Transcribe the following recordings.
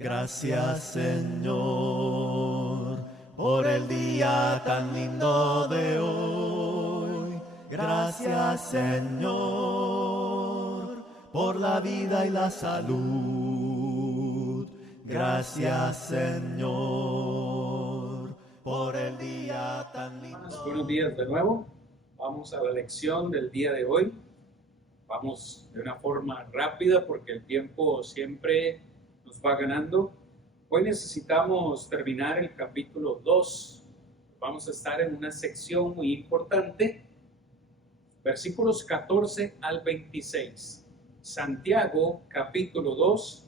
Gracias, Señor, por el día tan lindo de hoy. Gracias, Señor, por la vida y la salud. Gracias, Señor, por el día tan lindo. Buenos días de nuevo. Vamos a la lección del día de hoy. Vamos de una forma rápida porque el tiempo siempre nos va ganando. Hoy necesitamos terminar el capítulo 2. Vamos a estar en una sección muy importante, versículos 14 al 26. Santiago, capítulo 2,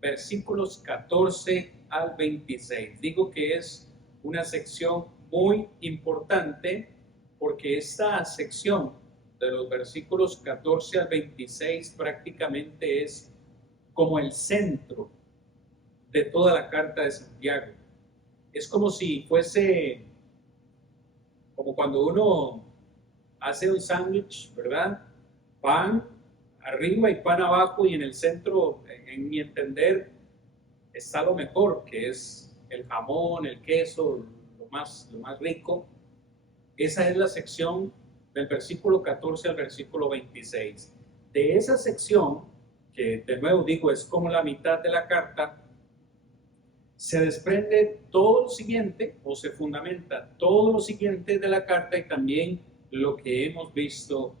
versículos 14 al 26. Digo que es una sección muy importante porque esta sección de los versículos 14 al 26 prácticamente es como el centro de toda la carta de Santiago. Es como si fuese, como cuando uno hace un sándwich, ¿verdad? Pan arriba y pan abajo, y en el centro, en mi entender, está lo mejor, que es el jamón, el queso, lo más rico. Esa es la sección del versículo 14 al versículo 26. De esa sección, que de nuevo digo es como la mitad de la carta, se desprende todo lo siguiente, o se fundamenta todo lo siguiente de la carta y también lo que hemos visto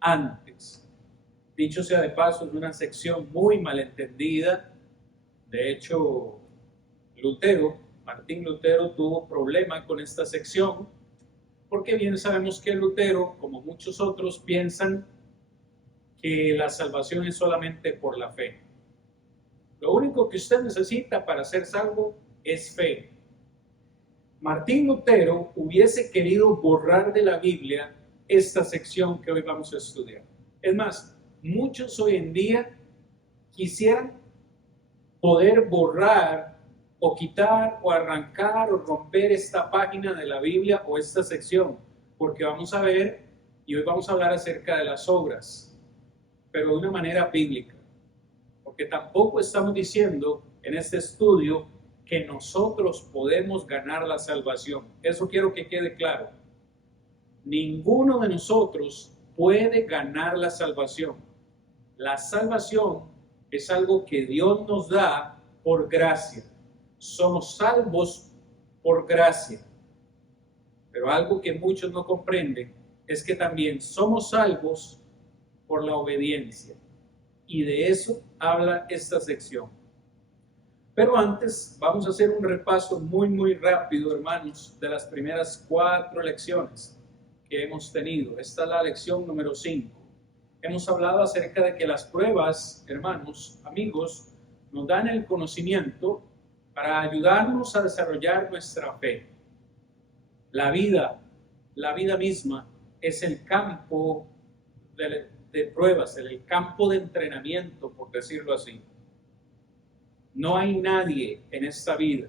antes. Dicho sea de paso, es una sección muy malentendida. De hecho, Martín Lutero tuvo problema con esta sección, porque bien sabemos que Lutero, como muchos otros, piensan que la salvación es solamente por la fe. Lo único que usted necesita para ser salvo es fe. Martín Lutero hubiese querido borrar de la Biblia esta sección que hoy vamos a estudiar. Es más, muchos hoy en día quisieran poder borrar o quitar o arrancar o romper esta página de la Biblia o esta sección, porque vamos a ver y hoy vamos a hablar acerca de las obras, pero de una manera bíblica, porque tampoco estamos diciendo en este estudio que nosotros podemos ganar la salvación. Eso quiero que quede claro. Ninguno de nosotros puede ganar la salvación. La salvación es algo que Dios nos da por gracia. Somos salvos por gracia. Pero algo que muchos no comprenden es que también somos salvos por la obediencia. Y de eso habla esta sección. Pero antes vamos a hacer un repaso muy rápido, hermanos, de las primeras 4 lecciones que hemos tenido. Esta es la lección número 5. Hemos hablado acerca de que las pruebas, hermanos, amigos, nos dan el conocimiento para ayudarnos a desarrollar nuestra fe. La vida misma es el campo de pruebas, el campo de entrenamiento, por decirlo así. No hay nadie en esta vida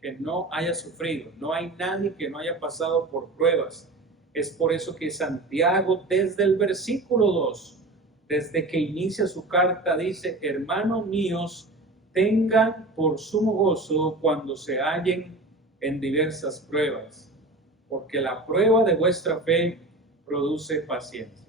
que no haya sufrido, no hay nadie que no haya pasado por pruebas. Es por eso que Santiago, desde el versículo 2, desde que inicia su carta, dice: hermanos míos, tengan por sumo gozo cuando se hallen en diversas pruebas, porque la prueba de vuestra fe produce paciencia.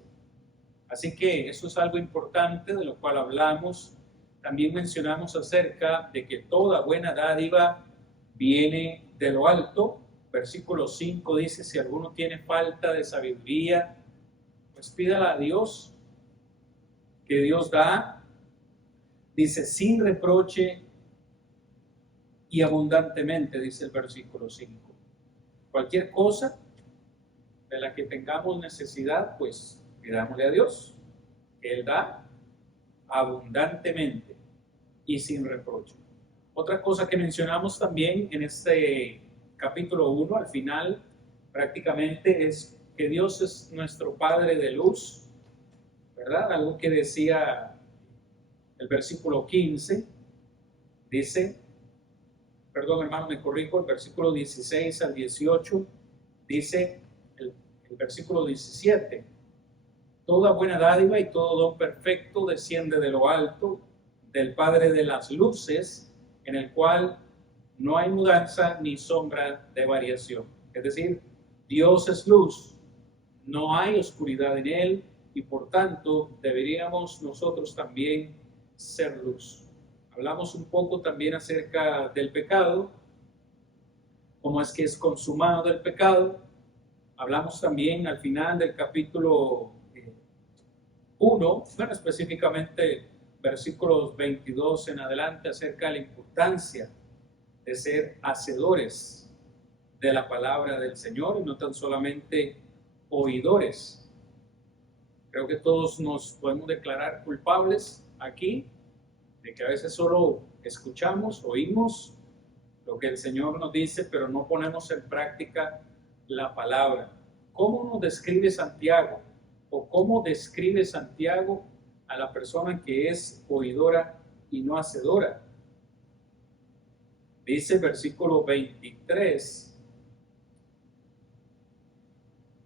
Así que eso es algo importante de lo cual hablamos. También mencionamos acerca de que toda buena dádiva viene de lo alto. Versículo 5 dice: si alguno tiene falta de sabiduría, pues pídala a Dios, que Dios da. Dice: sin reproche y abundantemente, dice el versículo 5. Cualquier cosa de la que tengamos necesidad, pues pidámosle a Dios, que Él da abundantemente y sin reproche. Otra cosa que mencionamos también en este capítulo 1, al final, prácticamente es que Dios es nuestro Padre de luz, ¿verdad? Algo que decía el versículo 15, dice, perdón hermano, me corrijo, el versículo 16 al 18, dice el versículo 17, toda buena dádiva y todo don perfecto desciende de lo alto, del Padre de las luces, en el cual no hay mudanza ni sombra de variación. Es decir, Dios es luz, no hay oscuridad en Él y por tanto deberíamos nosotros también ser luz. Hablamos un poco también acerca del pecado, cómo es que es consumado el pecado. Hablamos también al final del capítulo 1, bueno, específicamente versículos 22 en adelante, acerca de la importancia de ser hacedores de la palabra del Señor y no tan solamente oidores. Creo que todos nos podemos declarar culpables aquí de que a veces solo escuchamos, oímos lo que el Señor nos dice, pero no ponemos en práctica la palabra. ¿Cómo nos describe Santiago? ¿O cómo describe Santiago a la persona que es oidora y no hacedora? Dice versículo 23,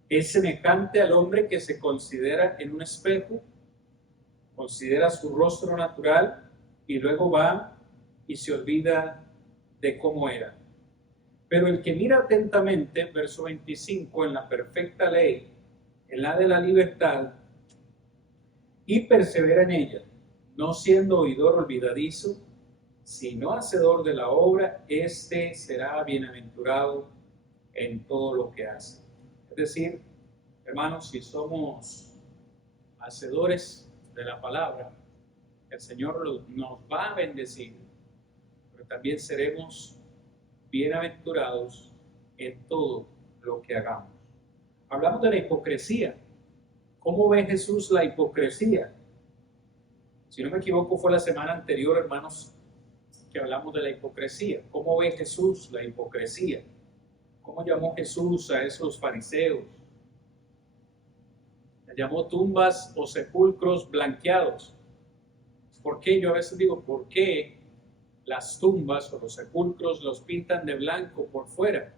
es semejante al hombre que se considera en un espejo, considera su rostro natural y luego va y se olvida de cómo era. Pero el que mira atentamente, verso 25, en la perfecta ley, en la de la libertad, y persevera en ella, no siendo oidor olvidadizo, sino hacedor de la obra, éste será bienaventurado en todo lo que hace. Es decir, hermanos, si somos hacedores de la palabra, el Señor nos va a bendecir, pero también seremos bienaventurados en todo lo que hagamos. Hablamos de la hipocresía. ¿Cómo ve Jesús la hipocresía? Si no me equivoco, fue la semana anterior, hermanos, que hablamos de la hipocresía. ¿Cómo ve Jesús la hipocresía? ¿Cómo llamó Jesús a esos fariseos? Le llamó tumbas o sepulcros blanqueados. ¿Por qué? Yo a veces digo, ¿por qué las tumbas o los sepulcros los pintan de blanco por fuera?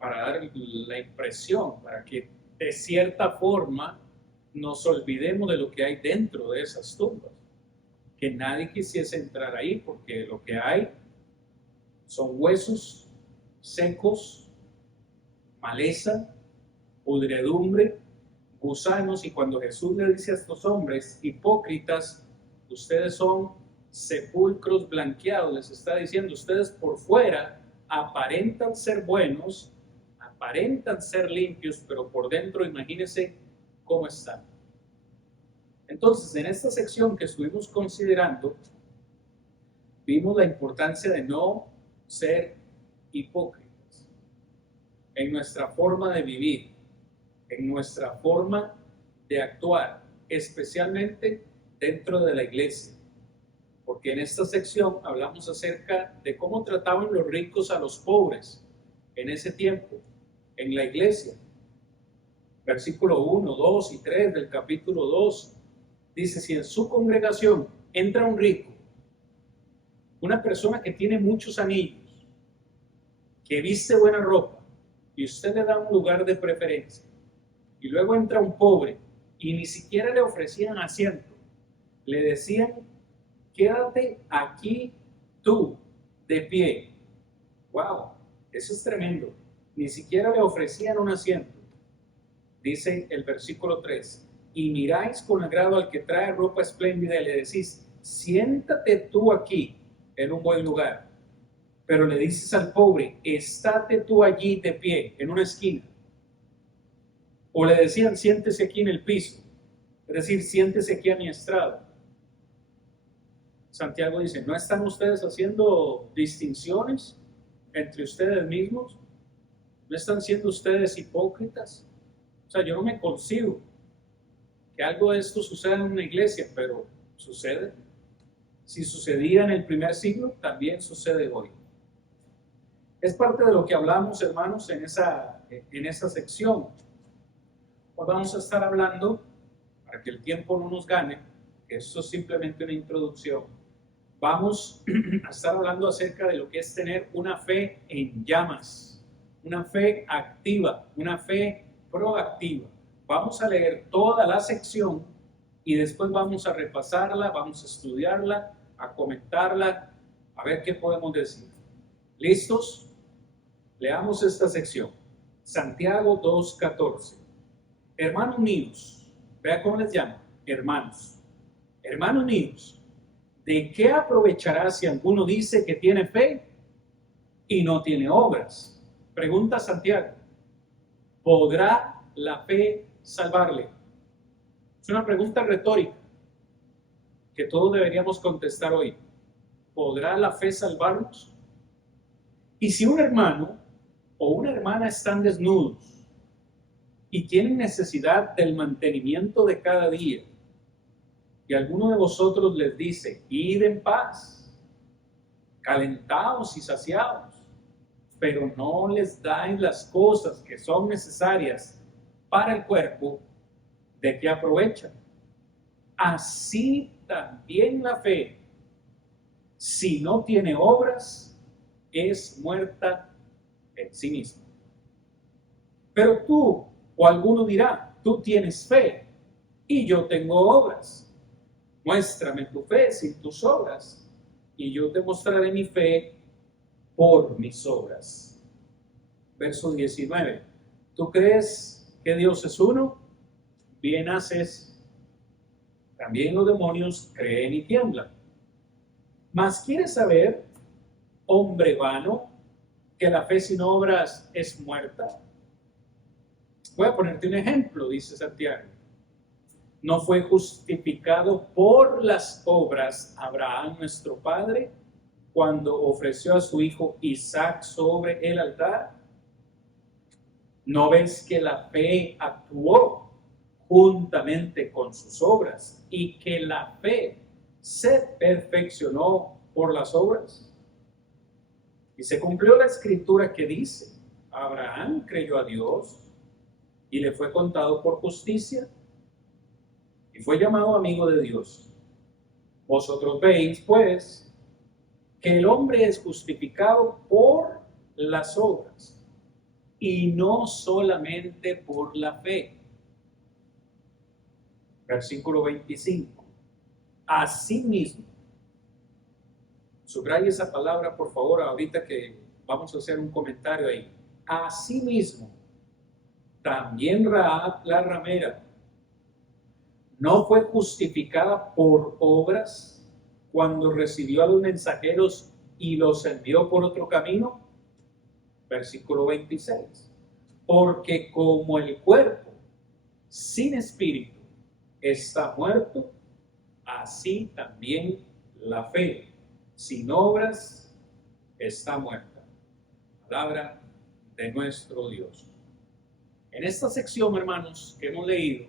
Para dar la impresión, para que de cierta forma nos olvidemos de lo que hay dentro de esas tumbas. Que nadie quisiese entrar ahí, porque lo que hay son huesos secos, maleza, pudredumbre, gusanos, y cuando Jesús le dice a estos hombres hipócritas, ustedes son sepulcros blanqueados, les está diciendo, ustedes por fuera aparentan ser buenos, aparentan ser limpios, pero por dentro imagínense cómo están. Entonces, en esta sección que estuvimos considerando, vimos la importancia de no ser hipócritas en nuestra forma de vivir, en nuestra forma de actuar, especialmente dentro de la iglesia. Porque en esta sección hablamos acerca de cómo trataban los ricos a los pobres en ese tiempo, en la iglesia. Versículo 1, 2 y 3 del capítulo 2 dice, si en su congregación entra un rico, una persona que tiene muchos anillos, que viste buena ropa, y usted le da un lugar de preferencia, y luego entra un pobre, y ni siquiera le ofrecían asiento, le decían, quédate aquí tú, de pie. ¡Wow! Eso es tremendo. Ni siquiera le ofrecían un asiento. Dice el versículo 3, y miráis con agrado al que trae ropa espléndida y le decís, siéntate tú aquí en un buen lugar. Pero le dices al pobre, estate tú allí de pie, en una esquina. O le decían, siéntese aquí en el piso. Es decir, siéntese aquí a mi estrado. Santiago dice, ¿no están ustedes haciendo distinciones entre ustedes mismos? ¿No están siendo ustedes hipócritas? O sea, yo no me concibo que algo de esto suceda en una iglesia, pero sucede. Si sucedía en el primer siglo, también sucede hoy. Es parte de lo que hablamos, hermanos, en esa sección. Hoy vamos a estar hablando, para que el tiempo no nos gane, que esto es simplemente una introducción, vamos a estar hablando acerca de lo que es tener una fe en llamas, una fe activa, una fe proactiva. Vamos a leer toda la sección y después vamos a repasarla, vamos a estudiarla, a comentarla, a ver qué podemos decir. ¿Listos? Leamos esta sección. Santiago 2:14. Hermanos míos, vea cómo les llama, hermanos. Hermanos míos, ¿de qué aprovechará si alguno dice que tiene fe y no tiene obras? Pregunta Santiago. ¿Podrá la fe salvarle? Es una pregunta retórica que todos deberíamos contestar hoy. ¿Podrá la fe salvarnos? Y si un hermano o una hermana están desnudos y tienen necesidad del mantenimiento de cada día, y alguno de vosotros les dice, id en paz, calentados y saciados, pero no les dais las cosas que son necesarias para el cuerpo, ¿de qué aprovechan? Así también la fe, si no tiene obras, es muerta en sí misma. Pero tú, o alguno dirá, tú tienes fe y yo tengo obras. Muéstrame tu fe sin tus obras y yo te mostraré mi fe por mis obras. Verso 19. ¿Tú crees que Dios es uno? Bien haces. También los demonios creen y tiemblan. Mas ¿quieres saber, hombre vano, que la fe sin obras es muerta? Voy a ponerte un ejemplo, dice Santiago. ¿No fue justificado por las obras Abraham nuestro padre cuando ofreció a su hijo Isaac sobre el altar? ¿No ves que la fe actuó juntamente con sus obras y que la fe se perfeccionó por las obras? Y se cumplió la escritura que dice, Abraham creyó a Dios y le fue contado por justicia y fue llamado amigo de Dios. Vosotros veis, pues, que el hombre es justificado por las obras y no solamente por la fe. Versículo 25. Asimismo, subraya esa palabra, por favor, ahorita que vamos a hacer un comentario ahí. Asimismo, también Rahab la ramera no fue justificada por obras cuando recibió a los mensajeros y los envió por otro camino. Versículo 26. Porque como el cuerpo sin espíritu está muerto, así también la fe sin obras está muerta. Palabra de nuestro Dios. En esta sección, hermanos, que hemos leído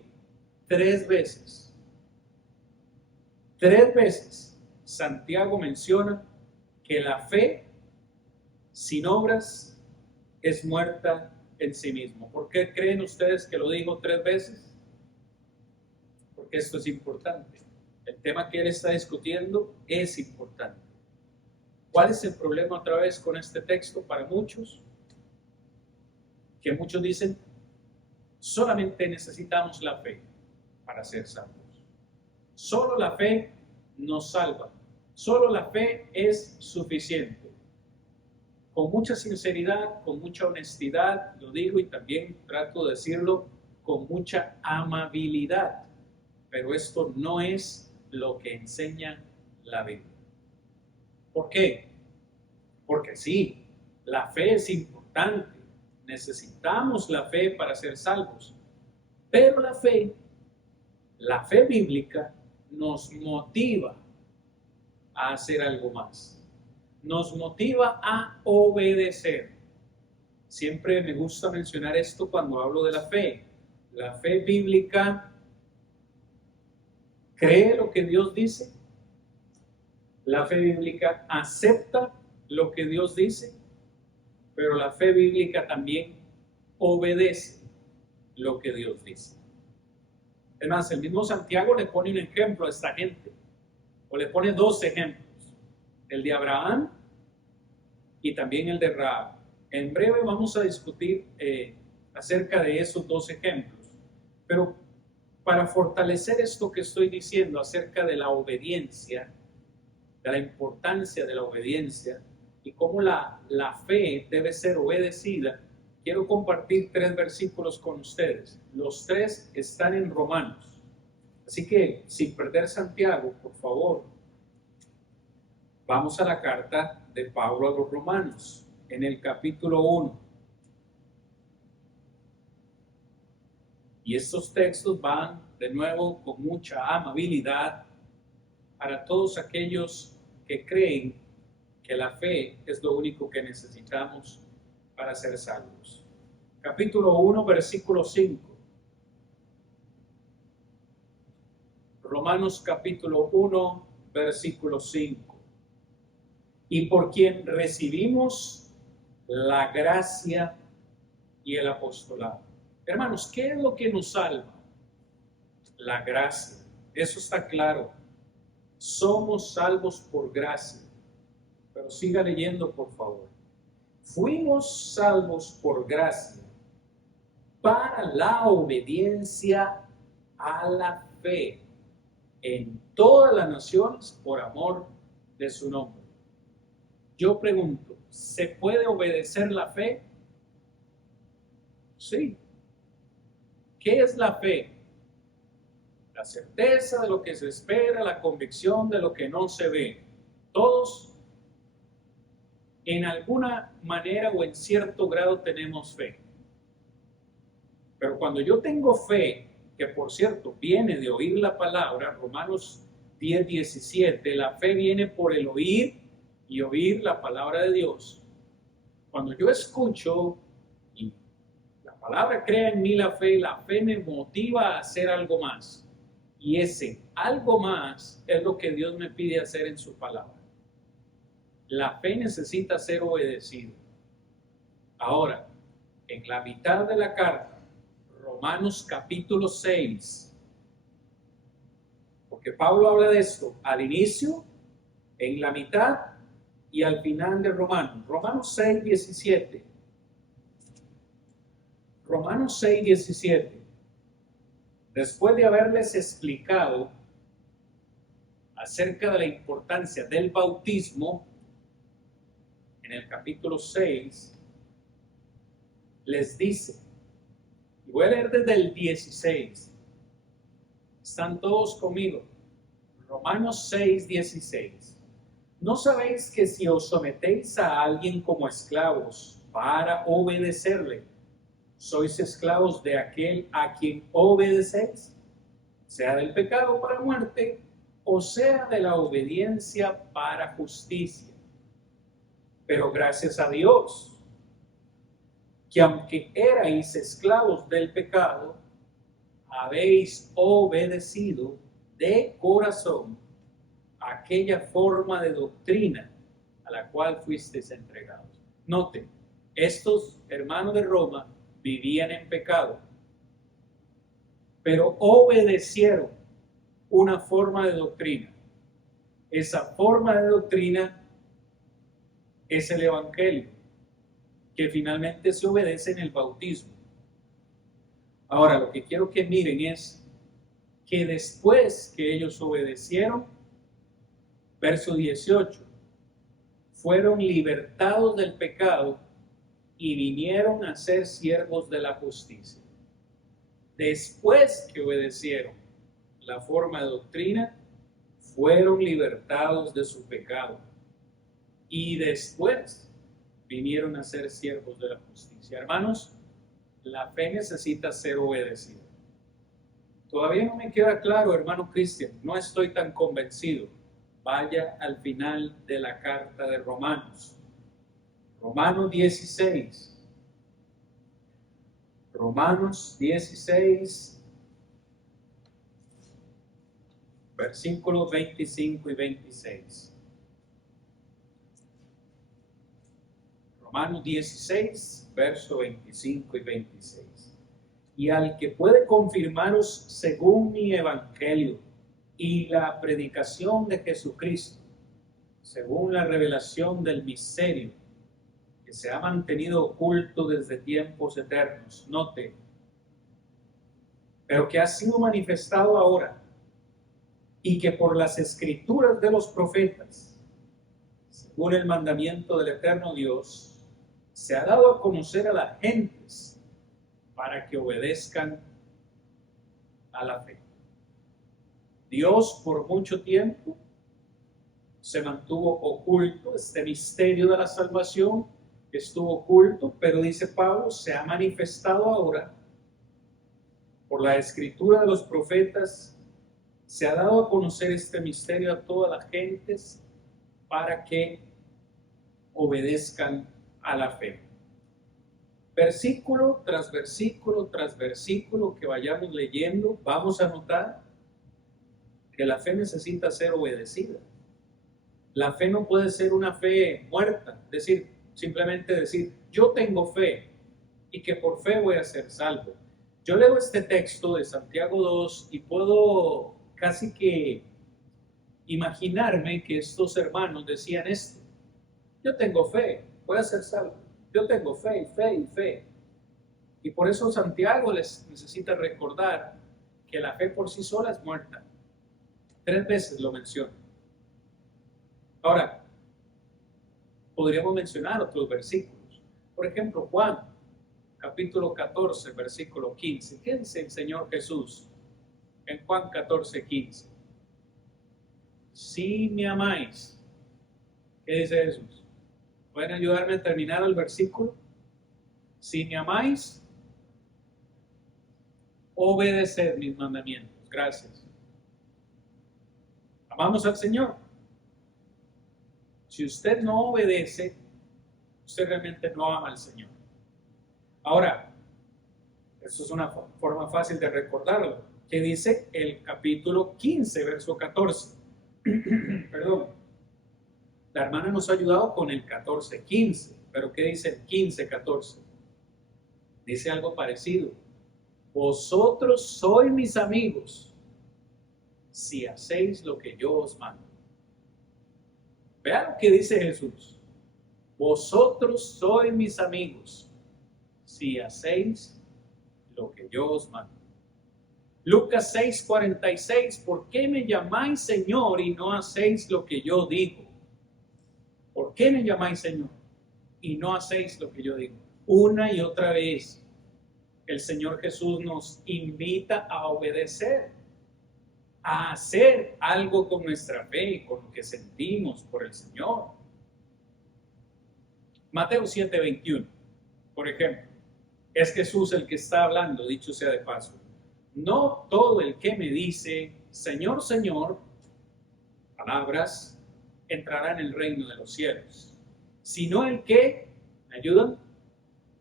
tres veces, Santiago menciona que la fe sin obras es muerta en sí mismo. ¿Por qué creen ustedes que lo digo tres veces? Porque esto es importante. El tema que él está discutiendo es importante. ¿Cuál es el problema otra vez con este texto para muchos? Que muchos dicen, solamente necesitamos la fe para ser salvos. Solo la fe nos salva. Solo la fe es suficiente. Con mucha sinceridad, con mucha honestidad, lo digo y también trato de decirlo con mucha amabilidad. Pero esto no es lo que enseña la Biblia. ¿Por qué? Porque sí, la fe es importante. Necesitamos la fe para ser salvos. Pero la fe bíblica nos motiva a hacer algo más. Nos motiva a obedecer. Siempre me gusta mencionar esto cuando hablo de la fe. La fe bíblica cree lo que Dios dice. La fe bíblica acepta lo que Dios dice, pero la fe bíblica también obedece lo que Dios dice. Es más, el mismo Santiago le pone un ejemplo a esta gente, o le pone dos ejemplos, el de Abraham y también el de Rahab. En breve vamos a discutir acerca de esos dos ejemplos, pero para fortalecer esto que estoy diciendo acerca de la obediencia, de la importancia de la obediencia y cómo la fe debe ser obedecida, quiero compartir 3 versículos con ustedes. Los 3 están en Romanos. Así que, sin perder Santiago, por favor, vamos a la carta de Pablo a los Romanos, en el capítulo 1. Y estos textos van de nuevo con mucha amabilidad para todos aquellos que creen que la fe es lo único que necesitamos para ser salvos. Capítulo 1, versículo 5. Romanos capítulo 1, versículo 5. Y por quien recibimos la gracia y el apostolado. Hermanos, ¿qué es lo que nos salva? La gracia. Eso está claro. Somos salvos por gracia. Pero siga leyendo, por favor. Fuimos salvos por gracia para la obediencia a la fe en todas las naciones por amor de su nombre. Yo pregunto, ¿se puede obedecer la fe? Sí. ¿Qué es la fe? La certeza de lo que se espera, la convicción de lo que no se ve. Todos, en alguna manera o en cierto grado, tenemos fe. Pero cuando yo tengo fe, que por cierto viene de oír la palabra, Romanos 10, 17, la fe viene por el oír y oír la palabra de Dios. Cuando yo escucho y la palabra crea en mí la fe me motiva a hacer algo más. Y ese algo más es lo que Dios me pide hacer en su palabra. La fe necesita ser obedecida. Ahora, en la mitad de la carta, Romanos capítulo 6, porque Pablo habla de esto al inicio, en la mitad y al final de Romanos. Romanos 6, 17. Romanos 6, 17. Después de haberles explicado acerca de la importancia del bautismo, en el capítulo 6, les dice, y voy a leer desde el 16, están todos conmigo, Romanos 6, 16. ¿No sabéis que si os sometéis a alguien como esclavos para obedecerle, sois esclavos de aquel a quien obedecéis, sea del pecado para muerte, o sea de la obediencia para justicia? Pero gracias a Dios, que aunque erais esclavos del pecado, habéis obedecido de corazón aquella forma de doctrina a la cual fuisteis entregados. Noten, estos hermanos de Roma vivían en pecado, pero obedecieron una forma de doctrina. Esa forma de doctrina es el Evangelio, que finalmente se obedece en el bautismo. Ahora, lo que quiero que miren es que después que ellos obedecieron, verso 18, fueron libertados del pecado y vinieron a ser siervos de la justicia. Después que obedecieron la forma de doctrina, fueron libertados de su pecado y después vinieron a ser siervos de la justicia. Hermanos, la fe necesita ser obedecida. Todavía no me queda claro, hermano Cristian, no estoy tan convencido. Vaya al final de la carta de Romanos. Romanos 16. Romanos 16, versículos 25 y 26. Romanos 16, verso 25 y 26. Y al que puede confirmaros según mi evangelio y la predicación de Jesucristo, según la revelación del misterio que se ha mantenido oculto desde tiempos eternos. Note, pero que ha sido manifestado ahora y que por las escrituras de los profetas según el mandamiento del eterno Dios, se ha dado a conocer a las gentes para que obedezcan a la fe. Dios por mucho tiempo se mantuvo oculto, este misterio de la salvación estuvo oculto, pero dice Pablo, se ha manifestado ahora por la escritura de los profetas, se ha dado a conocer este misterio a todas las gentes para que obedezcan a la fe. Versículo tras versículo tras versículo que vayamos leyendo, vamos a notar que la fe necesita ser obedecida. La fe no puede ser una fe muerta, simplemente decir, yo tengo fe y que por fe voy a ser salvo. Yo leo este texto de Santiago 2 y puedo casi que imaginarme que estos hermanos decían esto. Yo tengo fe, voy a ser salvo. Yo tengo fe y fe y fe. Y por eso Santiago les necesita recordar que la fe por sí sola es muerta. 3 veces lo menciona. Ahora, podríamos mencionar otros versículos. Por ejemplo, Juan, capítulo 14, versículo 15. ¿Qué dice el Señor Jesús en Juan 14, 15? Si me amáis, ¿qué dice Jesús? ¿Pueden ayudarme a terminar el versículo? Si me amáis, obedeced mis mandamientos. Gracias. Amamos al Señor. Si usted no obedece, usted realmente no ama al Señor. Ahora, eso es una forma fácil de recordarlo. ¿Qué dice el capítulo 15, verso 14? Perdón. La hermana nos ha ayudado con el 14, 15. Pero ¿qué dice el 15, 14? Dice algo parecido. Vosotros sois mis amigos si hacéis lo que yo os mando. Vean lo que dice Jesús. Vosotros sois mis amigos si hacéis lo que yo os mando. Lucas 6:46, ¿por qué me llamáis Señor y no hacéis lo que yo digo? ¿Por qué me llamáis Señor y no hacéis lo que yo digo? Una y otra vez el Señor Jesús nos invita a obedecer, a hacer algo con nuestra fe, con lo que sentimos por el Señor. Mateo 7:21, por ejemplo, es Jesús el que está hablando, dicho sea de paso. No todo el que me dice, Señor, Señor, palabras, entrará en el reino de los cielos, sino el que, ¿me ayudan?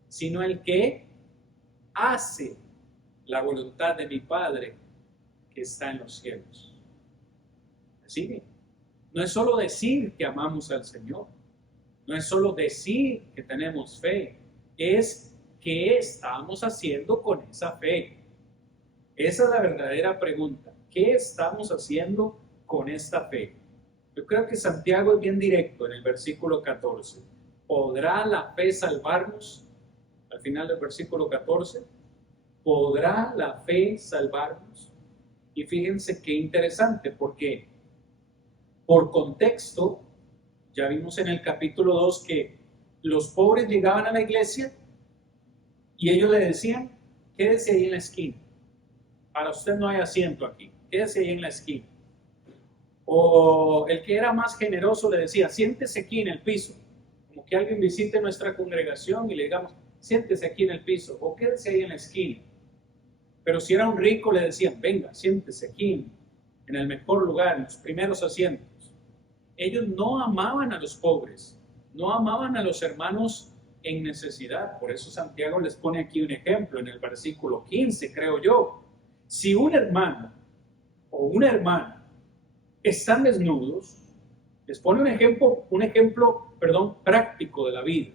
Sino el que hace la voluntad de mi Padre que está en los cielos. ¿Sí? No es solo decir que amamos al Señor, no es solo decir que tenemos fe, es qué estamos haciendo con esa fe. Esa es la verdadera pregunta. ¿Qué estamos haciendo con esta fe? Yo creo que Santiago es bien directo en el versículo 14. ¿Podrá la fe salvarnos? Al final del versículo 14. ¿Podrá la fe salvarnos? Y fíjense qué interesante, porque por contexto, ya vimos en el capítulo 2 que los pobres llegaban a la iglesia y ellos le decían, quédese ahí en la esquina. Para usted no hay asiento aquí, quédese ahí en la esquina. O el que era más generoso le decía, siéntese aquí en el piso. Como que alguien visite nuestra congregación y le digamos, siéntese aquí en el piso o quédese ahí en la esquina. Pero si era un rico le decían, venga, siéntese aquí en el mejor lugar, en los primeros asientos. Ellos no amaban a los pobres, no amaban a los hermanos en necesidad. Por eso Santiago les pone aquí un ejemplo en el versículo 15, creo yo. Si un hermano o una hermana están desnudos, les pone un ejemplo, práctico de la vida.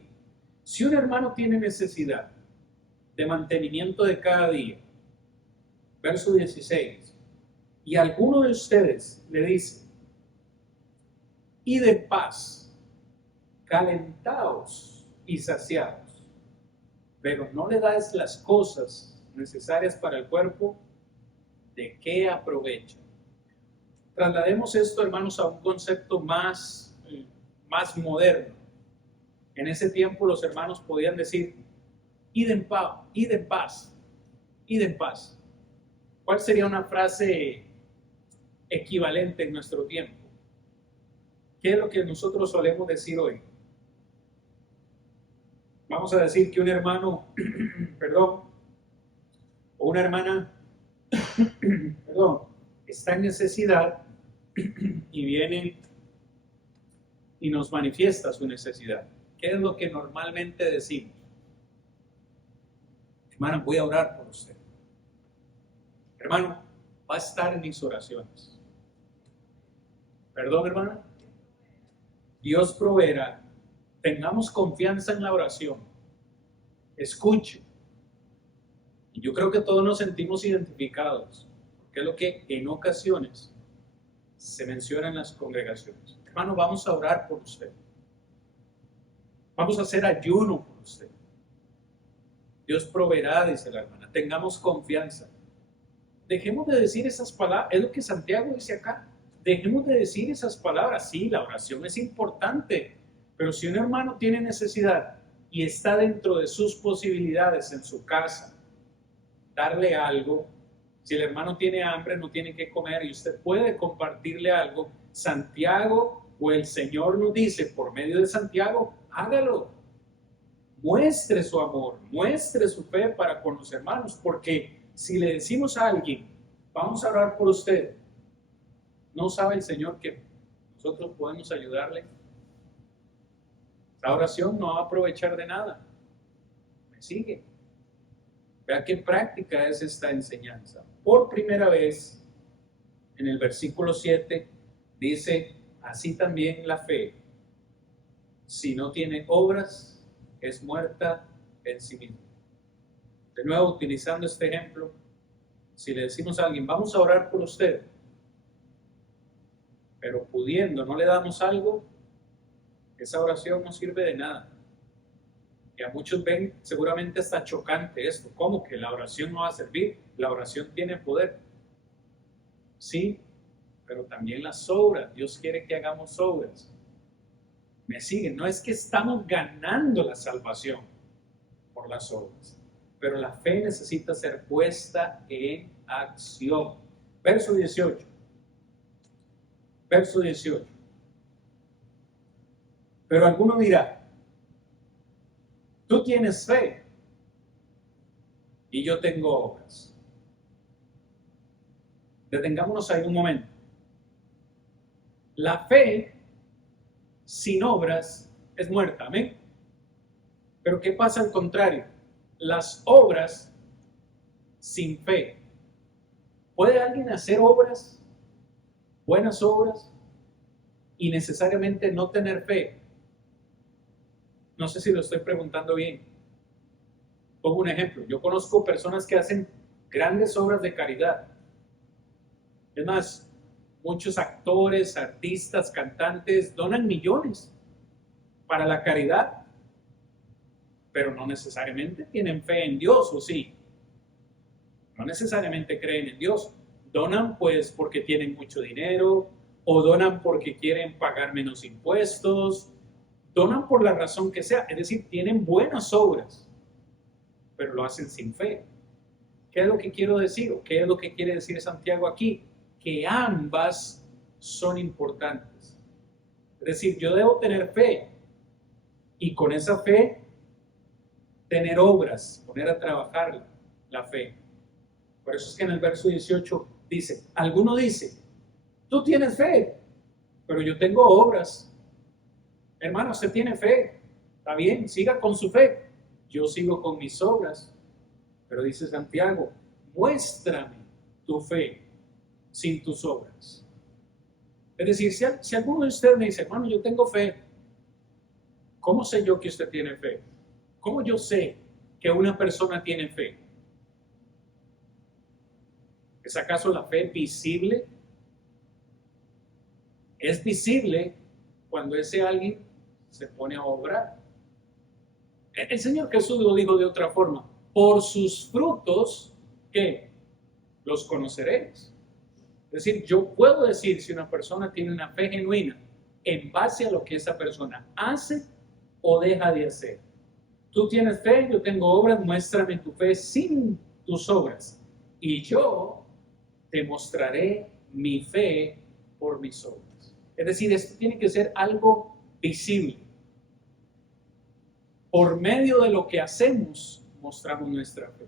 Si un hermano tiene necesidad de mantenimiento de cada día, verso 16, y alguno de ustedes le dice, y de paz, calentaos y saciados, pero no le dais las cosas necesarias para el cuerpo, ¿de qué aprovecha? Traslademos esto, hermanos, a un concepto más más moderno. En ese tiempo los hermanos podían decir, id en paz, id en paz, id en paz. ¿Cuál sería una frase equivalente en nuestro tiempo? ¿Qué es lo que nosotros solemos decir hoy? Vamos a decir que un hermano, perdón, o una hermana, perdón, está en necesidad y viene y nos manifiesta su necesidad. ¿Qué es lo que normalmente decimos? Hermana, voy a orar por usted. Hermano, va a estar en mis oraciones. Perdón, hermana. Dios proveerá. Tengamos confianza en la oración. Escuche. Y yo creo que todos nos sentimos identificados, porque es lo que en ocasiones se menciona en las congregaciones. Hermano, vamos a orar por usted. Vamos a hacer ayuno por usted. Dios proveerá, dice la hermana. Tengamos confianza. Dejemos de decir esas palabras. Es lo que Santiago dice acá. Dejemos de decir esas palabras. Sí, la oración es importante. Pero si un hermano tiene necesidad y está dentro de sus posibilidades en su casa, darle algo. Si el hermano tiene hambre, no tiene que comer y usted puede compartirle algo. Santiago o el Señor nos dice por medio de Santiago, hágalo. Muestre su amor, muestre su fe para con los hermanos, porque si le decimos a alguien, vamos a orar por usted, ¿no sabe el Señor que nosotros podemos ayudarle? La oración no va a aprovechar de nada. ¿Me sigue? Vea qué práctica es esta enseñanza. Por primera vez, en el versículo 7, dice, así también la fe, si no tiene obras, es muerta en sí misma. De nuevo, utilizando este ejemplo, si le decimos a alguien, vamos a orar por usted, pero pudiendo, no le damos algo, esa oración no sirve de nada. Y a muchos ven seguramente hasta chocante esto. ¿Cómo que la oración no va a servir? La oración tiene poder. Sí, pero también las obras. Dios quiere que hagamos obras. Me siguen. No es que estamos ganando la salvación por las obras, pero la fe necesita ser puesta en acción. Verso 18. Verso 18. Pero alguno dirá, tú tienes fe y yo tengo obras. Detengámonos ahí un momento. La fe sin obras es muerta, amén. Pero ¿qué pasa al contrario? Las obras sin fe. ¿Puede alguien hacer obras, buenas obras, y necesariamente no tener fe? No sé si lo estoy preguntando bien. Pongo un ejemplo. Yo conozco personas que hacen grandes obras de caridad. Es más, muchos actores, artistas, cantantes donan millones para la caridad, pero no necesariamente tienen fe en Dios, ¿o sí? No necesariamente creen en Dios. Donan pues porque tienen mucho dinero, o donan porque quieren pagar menos impuestos, donan por la razón que sea, es decir, tienen buenas obras, pero lo hacen sin fe. ¿Qué es lo que quiero decir? ¿O qué es lo que quiere decir Santiago aquí? Que ambas son importantes. Es decir, yo debo tener fe y con esa fe tener obras, poner a trabajar la fe. Por eso es que en el verso 18 dice, alguno dice, tú tienes fe, pero yo tengo obras. Hermano, usted tiene fe, está bien, siga con su fe. Yo sigo con mis obras. Pero dice Santiago, muéstrame tu fe sin tus obras. Es decir, si alguno de ustedes me dice, hermano, yo tengo fe, ¿cómo sé yo que usted tiene fe? ¿Cómo yo sé que una persona tiene fe? ¿Es acaso la fe visible? Es visible cuando ese alguien se pone a obrar. El Señor Jesús lo dijo de otra forma, por sus frutos, ¿qué? Los conoceréis. Es decir, yo puedo decir si una persona tiene una fe genuina en base a lo que esa persona hace o deja de hacer. Tú tienes fe, yo tengo obras, muéstrame tu fe sin tus obras. Y yo te mostraré mi fe por mis obras. Es decir, esto tiene que ser algo visible. Por medio de lo que hacemos, mostramos nuestra fe.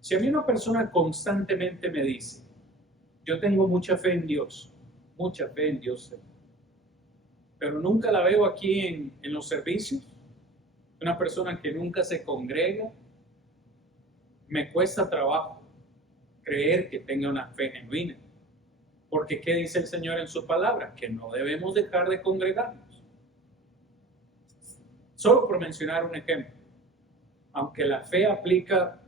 Si a mí una persona constantemente me dice, yo tengo mucha fe en Dios, pero nunca la veo aquí en los servicios, una persona que nunca se congrega, me cuesta trabajo creer que tenga una fe genuina. Porque ¿qué dice el Señor en su palabra? Que no debemos dejar de congregarnos. Solo por mencionar un ejemplo, aunque la fe aplica,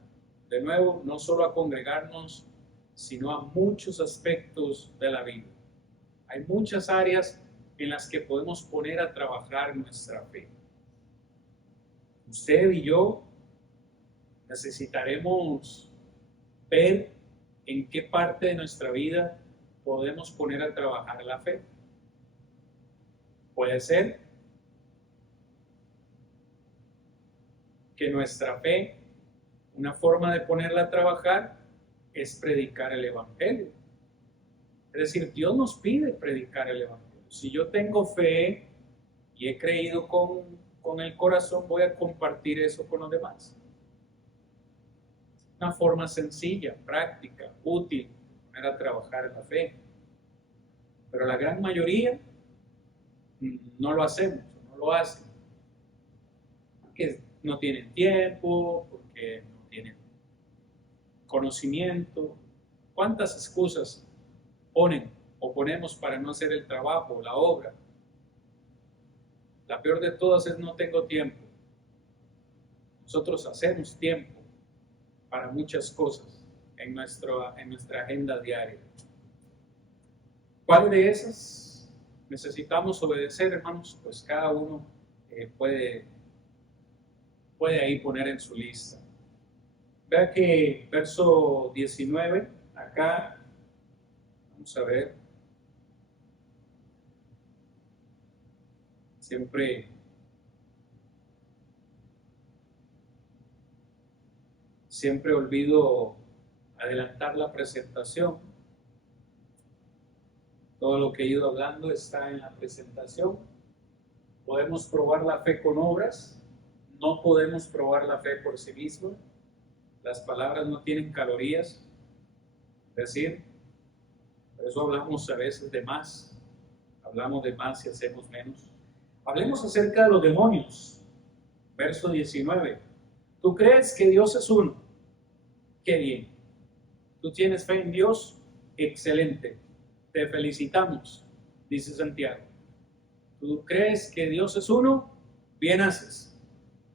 de nuevo, no solo a congregarnos, sino a muchos aspectos de la vida. Hay muchas áreas en las que podemos poner a trabajar nuestra fe. Usted y yo necesitaremos ver en qué parte de nuestra vida podemos poner a trabajar la fe. Puede ser que nuestra fe, una forma de ponerla a trabajar, es predicar el Evangelio. Es decir, Dios nos pide predicar el Evangelio. Si yo tengo fe y he creído con el corazón, voy a compartir eso con los demás. Una forma sencilla, práctica, útil, poner a trabajar la fe. Pero la gran mayoría no lo hacemos, no lo hacen. Porque no tienen tiempo, porque no tienen conocimiento. ¿Cuántas excusas ponemos para no hacer el trabajo, la obra? La peor de todas es no tengo tiempo. Nosotros hacemos tiempo para muchas cosas en nuestra agenda diaria. ¿Cuál de esas necesitamos obedecer, hermanos? Pues cada uno puede ahí poner en su lista. Vea que verso 19, acá, vamos a ver, siempre olvido adelantar la presentación. Todo lo que he ido hablando está en la presentación. Podemos probar la fe con obras, no podemos probar la fe por sí misma. Las palabras no tienen calorías, es decir, por eso hablamos a veces de más, hablamos de más y hacemos menos. Hablemos acerca de los demonios, verso 19. ¿Tú crees que Dios es uno? Qué bien. ¿Tú tienes fe en Dios? Excelente. Te felicitamos, dice Santiago. ¿Tú crees que Dios es uno? Bien haces.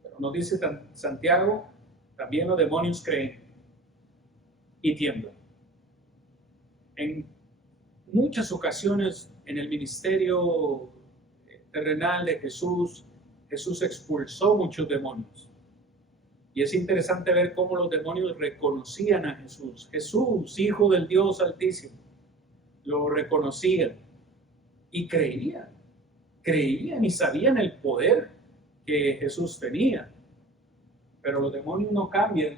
Pero nos dice Santiago, también los demonios creen y tiemblan. En muchas ocasiones en el ministerio terrenal de Jesús expulsó muchos demonios. Y es interesante ver cómo los demonios reconocían a Jesús. Jesús, Hijo del Dios Altísimo, lo reconocían y creían y sabían el poder que Jesús tenía. Pero los demonios no cambian,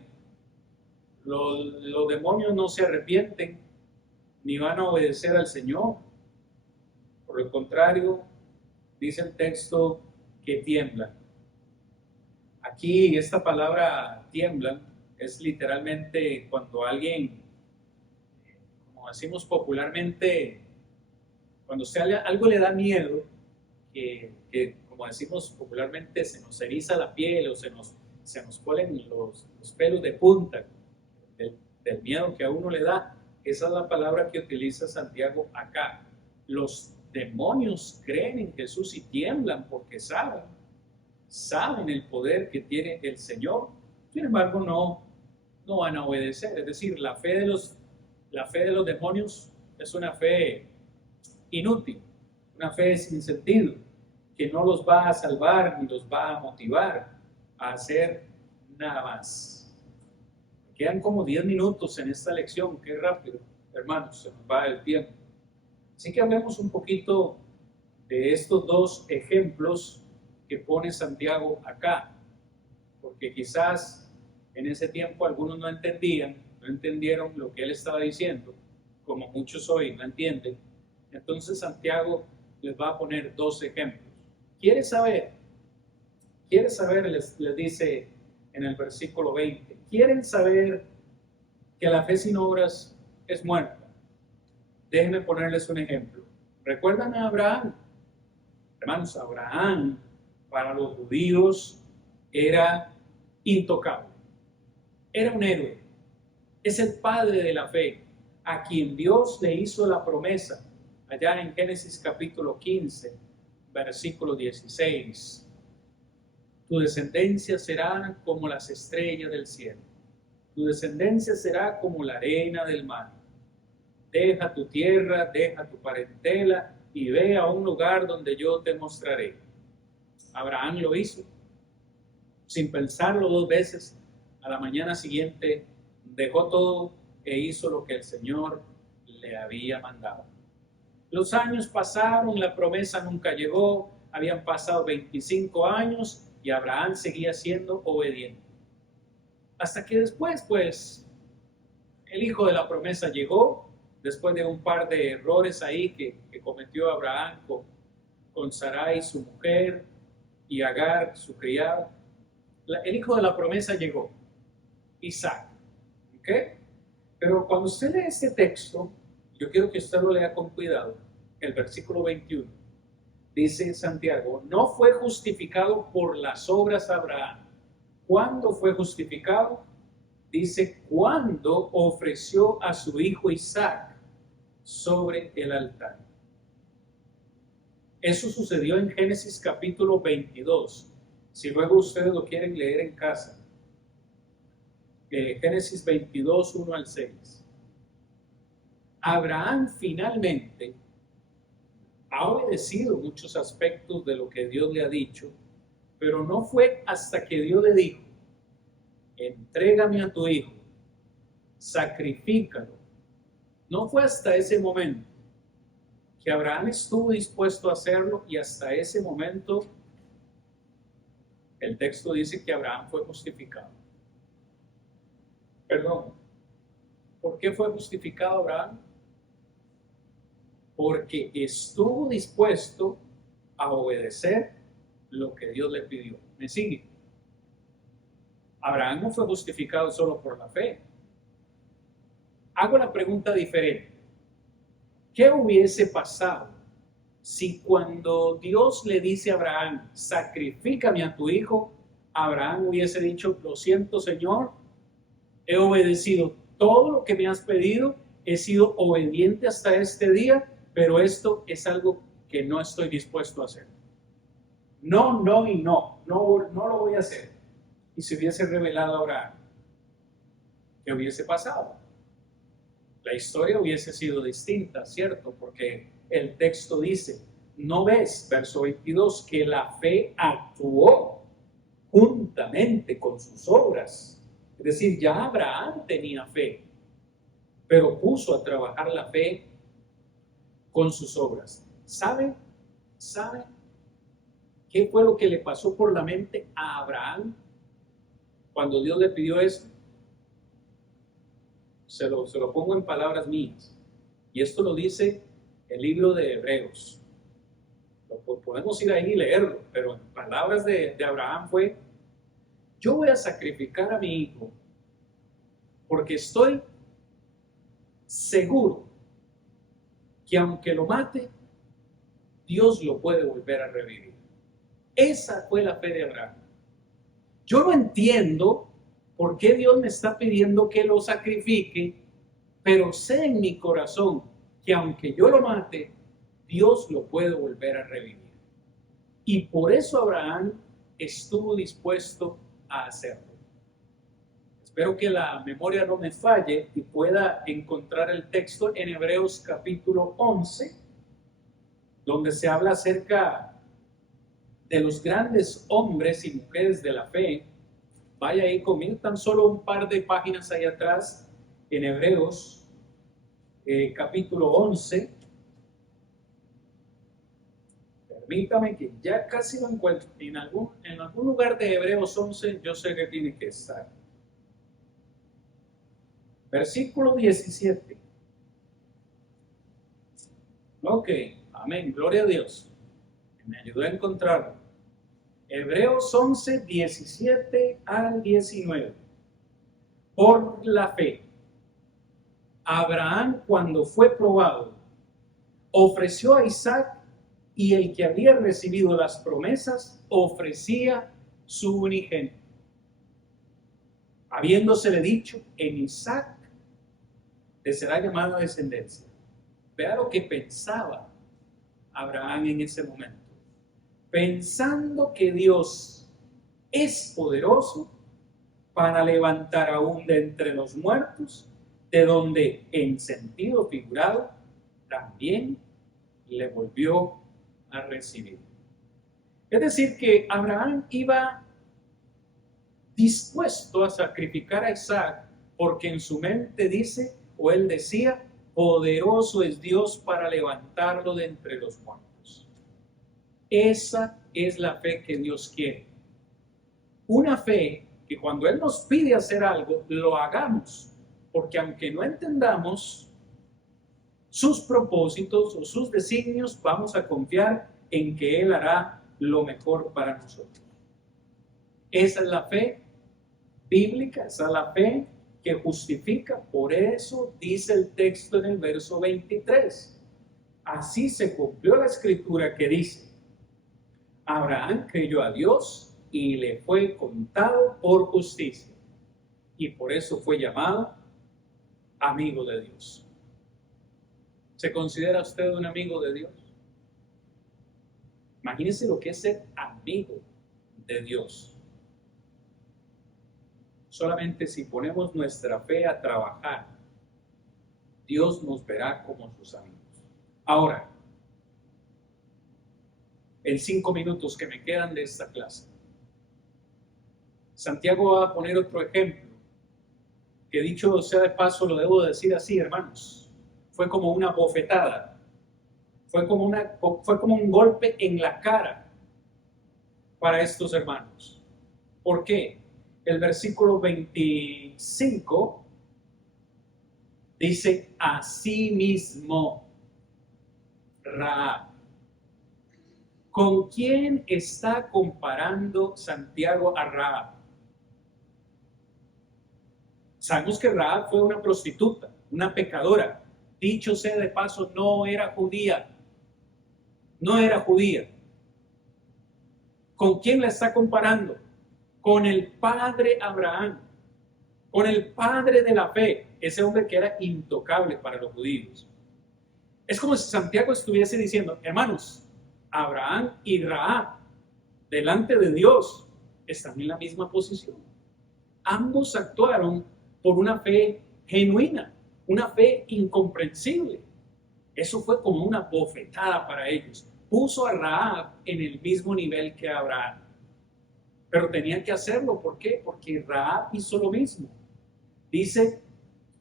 los demonios no se arrepienten, ni van a obedecer al Señor. Por el contrario, dice el texto que tiemblan. Aquí esta palabra tiemblan es literalmente cuando alguien, como decimos popularmente, cuando algo le da miedo, que como decimos popularmente se nos eriza la piel o se nos ponen los pelos de punta del miedo que a uno le da. Esa es la palabra que utiliza Santiago acá. Los demonios creen en Jesús y tiemblan porque saben el poder que tiene el Señor. Sin embargo, no van a obedecer. Es decir, la fe de los demonios es una fe inútil, una fe sin sentido, que no los va a salvar ni los va a motivar a hacer nada más. Quedan como 10 minutos en esta lección. Qué rápido, hermanos, se nos va el tiempo. Así que hablemos un poquito de estos dos ejemplos que pone Santiago acá, porque quizás en ese tiempo algunos no entendieron lo que él estaba diciendo, como muchos hoy no entienden. Entonces Santiago les va a poner dos ejemplos. ¿Quieres saber? Les dice en el versículo 20, ¿quieren saber que la fe sin obras es muerta? Déjenme ponerles un ejemplo. ¿Recuerdan a Abraham? Hermanos, Abraham para los judíos era intocable. Era un héroe. Es el padre de la fe, a quien Dios le hizo la promesa, allá en Génesis capítulo 15, versículo 16. Tu descendencia será como las estrellas del cielo. Tu descendencia será como la arena del mar. Deja tu tierra, deja tu parentela y ve a un lugar donde yo te mostraré. Abraham lo hizo. Sin pensarlo dos veces, a la mañana siguiente dejó todo e hizo lo que el Señor le había mandado. Los años pasaron, la promesa nunca llegó, habían pasado 25 años y Abraham seguía siendo obediente. Hasta que después, pues, el hijo de la promesa llegó, después de un par de errores ahí que cometió Abraham con Sarai, su mujer, y Agar, su criada. El hijo de la promesa llegó, Isaac. ¿Ok? Pero cuando usted lee este texto, yo quiero que usted lo lea con cuidado. El versículo 21 dice Santiago, no fue justificado por las obras Abraham. ¿Cuándo fue justificado? Dice, cuando ofreció a su hijo Isaac sobre el altar. Eso sucedió en Génesis capítulo 22. Si luego ustedes lo quieren leer en casa. Génesis 22, 1 al 6. Abraham finalmente ha obedecido muchos aspectos de lo que Dios le ha dicho, pero no fue hasta que Dios le dijo, entrégame a tu hijo, sacrifícalo. No fue hasta ese momento que Abraham estuvo dispuesto a hacerlo, y hasta ese momento el texto dice que Abraham fue justificado. Perdón, ¿por qué fue justificado Abraham? Porque estuvo dispuesto a obedecer lo que Dios le pidió. ¿Me sigue? Abraham no fue justificado solo por la fe. Hago la pregunta diferente. ¿Qué hubiese pasado si cuando Dios le dice a Abraham, sacrifícame a tu hijo, Abraham hubiese dicho, lo siento Señor, he obedecido todo lo que me has pedido, he sido obediente hasta este día, pero esto es algo que no estoy dispuesto a hacer? No, no y no lo voy a hacer. Y se hubiese revelado a Abraham, ¿qué hubiese pasado? La historia hubiese sido distinta, ¿cierto? Porque el texto dice, ¿no ves, verso 22, que la fe actuó juntamente con sus obras? Es decir, ya Abraham tenía fe, pero puso a trabajar la fe con sus obras. ¿Saben qué fue lo que le pasó por la mente a Abraham cuando Dios le pidió eso? Se lo pongo en palabras mías. Y esto lo dice el libro de Hebreos. Podemos ir ahí y leerlo, pero en palabras de Abraham fue, yo voy a sacrificar a mi hijo porque estoy seguro que aunque lo mate, Dios lo puede volver a revivir. Esa fue la fe de Abraham. Yo no entiendo por qué Dios me está pidiendo que lo sacrifique, pero sé en mi corazón que aunque yo lo mate, Dios lo puede volver a revivir. Y por eso Abraham estuvo dispuesto a hacerlo. Espero que la memoria no me falle y pueda encontrar el texto en Hebreos capítulo 11, donde se habla acerca de los grandes hombres y mujeres de la fe. Vaya ahí conmigo, tan solo un par de páginas ahí atrás, en Hebreos capítulo 11. Permítame que ya casi lo encuentro. En algún lugar de Hebreos 11 yo sé que tiene que estar. Versículo 17. Ok, amén, gloria a Dios. Me ayudó a encontrarlo. Hebreos 11, 17 al 19. Por la fe, Abraham, cuando fue probado, ofreció a Isaac, y el que había recibido las promesas ofrecía su unigénito, habiéndosele dicho: en Isaac le será llamada descendencia. Vea lo que pensaba Abraham en ese momento. Pensando que Dios es poderoso para levantar aún de entre los muertos, de donde en sentido figurado también le volvió a recibir. Es decir, que Abraham iba dispuesto a sacrificar a Isaac, porque en su mente dice, o él decía: poderoso es Dios para levantarlo de entre los muertos. Esa es la fe que Dios quiere. Una fe que cuando Él nos pide hacer algo, lo hagamos, porque aunque no entendamos sus propósitos o sus designios, vamos a confiar en que Él hará lo mejor para nosotros. Esa es la fe bíblica, esa es la fe que justifica. Por eso dice el texto en el verso 23. Así se cumplió la escritura que dice: Abraham creyó a Dios y le fue contado por justicia, y por eso fue llamado amigo de Dios. ¿Se considera usted un amigo de Dios? Imagínese lo que es ser amigo de Dios. Solamente si ponemos nuestra fe a trabajar, Dios nos verá como sus amigos. Ahora, en 5 minutos que me quedan de esta clase, Santiago va a poner otro ejemplo, que dicho sea de paso, lo debo decir así, hermanos. Fue como una bofetada, fue como un golpe en la cara para estos hermanos. ¿Por qué? El versículo 25 dice: asimismo, Rahab. ¿Con quién está comparando Santiago a Rahab? Sabemos que Rahab fue una prostituta, una pecadora. Dicho sea de paso, no era judía. No era judía. ¿Con quién la está comparando? Con el padre Abraham, con el padre de la fe, ese hombre que era intocable para los judíos. Es como si Santiago estuviese diciendo: hermanos, Abraham y Rahab delante de Dios están en la misma posición. Ambos actuaron por una fe genuina, una fe incomprensible. Eso fue como una bofetada para ellos. Puso a Rahab en el mismo nivel que Abraham. Pero tenían que hacerlo. ¿Por qué? Porque Rahab hizo lo mismo. Dice: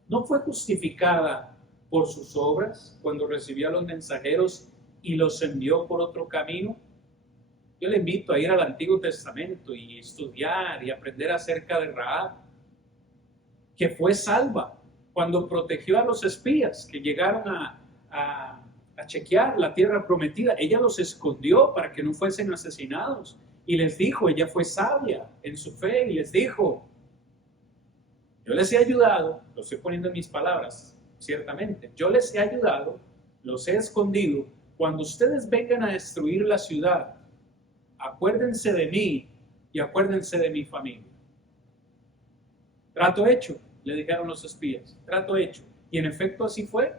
no fue justificada por sus obras cuando recibió a los mensajeros y los envió por otro camino. Yo le invito a ir al Antiguo Testamento y estudiar y aprender acerca de Rahab, que fue salva cuando protegió a los espías que llegaron a chequear la tierra prometida. Ella los escondió para que no fuesen asesinados. Y les dijo, ella fue sabia en su fe, y les dijo: yo les he ayudado, lo estoy poniendo en mis palabras, ciertamente, yo les he ayudado, los he escondido. Cuando ustedes vengan a destruir la ciudad, acuérdense de mí y acuérdense de mi familia. Trato hecho, le dijeron los espías, trato hecho. Y en efecto así fue.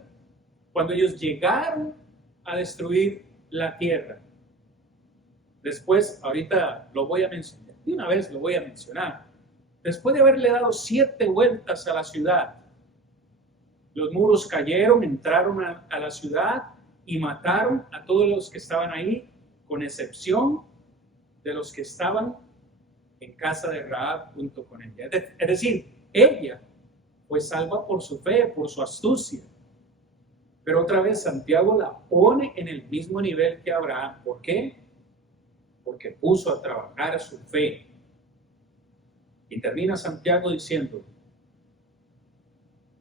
Cuando ellos llegaron a destruir la tierra, después, ahorita lo voy a mencionar, de una vez lo voy a mencionar, después de haberle dado 7 vueltas a la ciudad, los muros cayeron, entraron a la ciudad y mataron a todos los que estaban ahí, con excepción de los que estaban en casa de Rahab junto con ella. Es decir, ella fue salva por su fe, por su astucia. Pero otra vez Santiago la pone en el mismo nivel que Abraham. ¿Por qué? Porque puso a trabajar su fe. Y termina Santiago diciendo,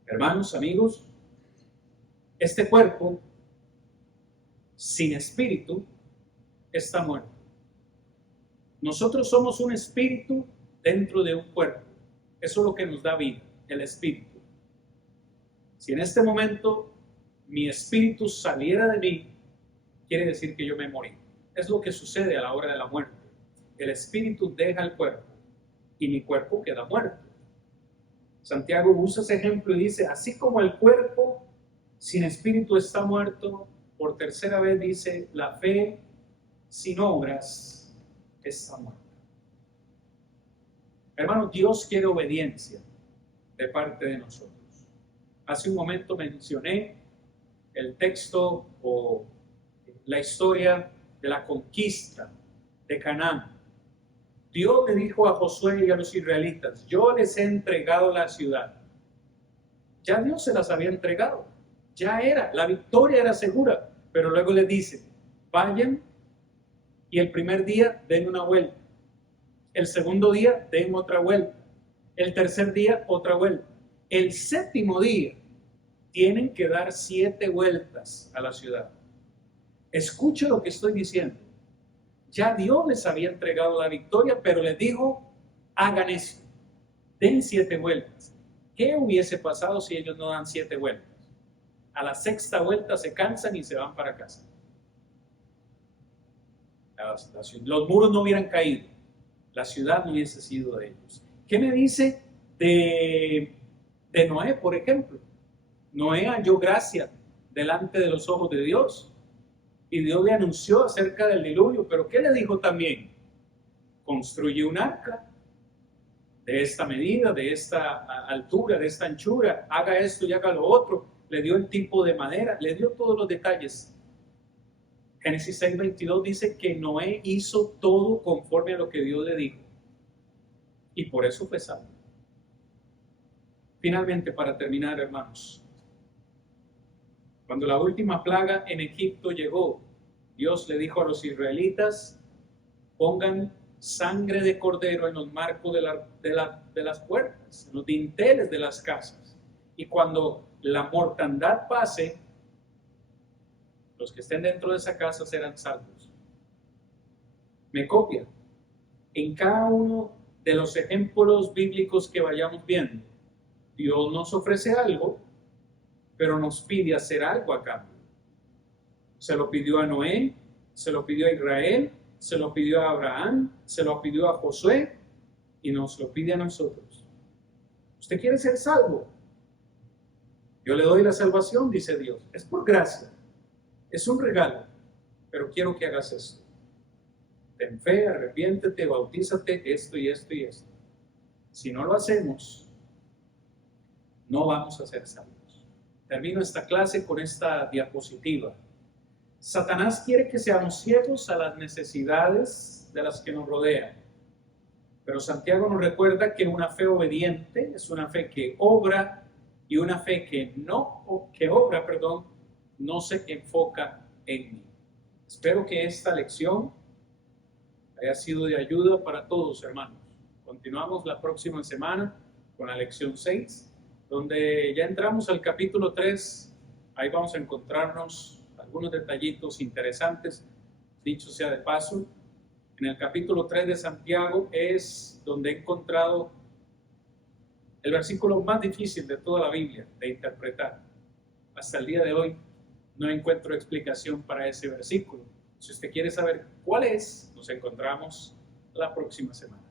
hermanos, amigos, este cuerpo sin espíritu está muerto. Nosotros somos un espíritu dentro de un cuerpo. Eso es lo que nos da vida, el espíritu. Si en este momento mi espíritu saliera de mí, quiere decir que yo me morí. Es lo que sucede a la hora de la muerte. El espíritu deja el cuerpo y mi cuerpo queda muerto. Santiago usa ese ejemplo y dice, así como el cuerpo sin espíritu está muerto, por tercera vez dice, la fe sin obras está muerta. Hermano, Dios quiere obediencia de parte de nosotros. Hace un momento mencioné el texto o la historia de la conquista de Canaán. Dios le dijo a Josué y a los israelitas, yo les he entregado la ciudad. Ya Dios se las había entregado. Ya era, la victoria era segura. Pero luego les dice, vayan y el primer día den una vuelta. El segundo día den otra vuelta. El tercer día otra vuelta. El séptimo día tienen que dar 7 vueltas a la ciudad. Escuche lo que estoy diciendo. Ya Dios les había entregado la victoria, pero les dijo, hagan eso. Den 7 vueltas. ¿Qué hubiese pasado si ellos no dan 7 vueltas? A la 6ª vuelta se cansan y se van para casa. Los muros no hubieran caído. La ciudad no hubiese sido de ellos. ¿Qué me dice de Noé, por ejemplo? Noé halló gracia delante de los ojos de Dios. Y Dios le anunció acerca del diluvio. Pero ¿qué le dijo también? Construye un arca de esta medida, de esta altura, de esta anchura. Haga esto y haga lo otro. Le dio el tipo de madera. Le dio todos los detalles. Génesis 6:22 dice que Noé hizo todo conforme a lo que Dios le dijo. Y por eso fue salvo. Finalmente, para terminar, hermanos, cuando la última plaga en Egipto llegó, Dios le dijo a los israelitas, pongan sangre de cordero en los marcos de las puertas, en los dinteles de las casas. Y cuando la mortandad pase, los que estén dentro de esa casa serán salvos. Me copia. En cada uno de los ejemplos bíblicos que vayamos viendo, Dios nos ofrece algo, pero nos pide hacer algo a cambio. Se lo pidió a Noé, se lo pidió a Israel, se lo pidió a Abraham, se lo pidió a Josué y nos lo pide a nosotros. ¿Usted quiere ser salvo? Yo le doy la salvación, dice Dios. Es por gracia. Es un regalo, pero quiero que hagas esto. Ten fe, arrepiéntete, bautízate, esto y esto y esto. Si no lo hacemos, no vamos a ser salvos. Termino esta clase con esta diapositiva. Satanás quiere que seamos ciegos a las necesidades de las que nos rodean. Pero Santiago nos recuerda que una fe obediente es una fe que obra y una fe que obra, no se enfoca en mí. Espero que esta lección haya sido de ayuda para todos, hermanos. Continuamos la próxima semana con la lección 6, donde ya entramos al capítulo 3. Ahí vamos a encontrarnos algunos detallitos interesantes, dicho sea de paso. En el capítulo 3 de Santiago es donde he encontrado el versículo más difícil de toda la Biblia de interpretar. Hasta el día de hoy no encuentro explicación para ese versículo. Si usted quiere saber cuál es, nos encontramos la próxima semana.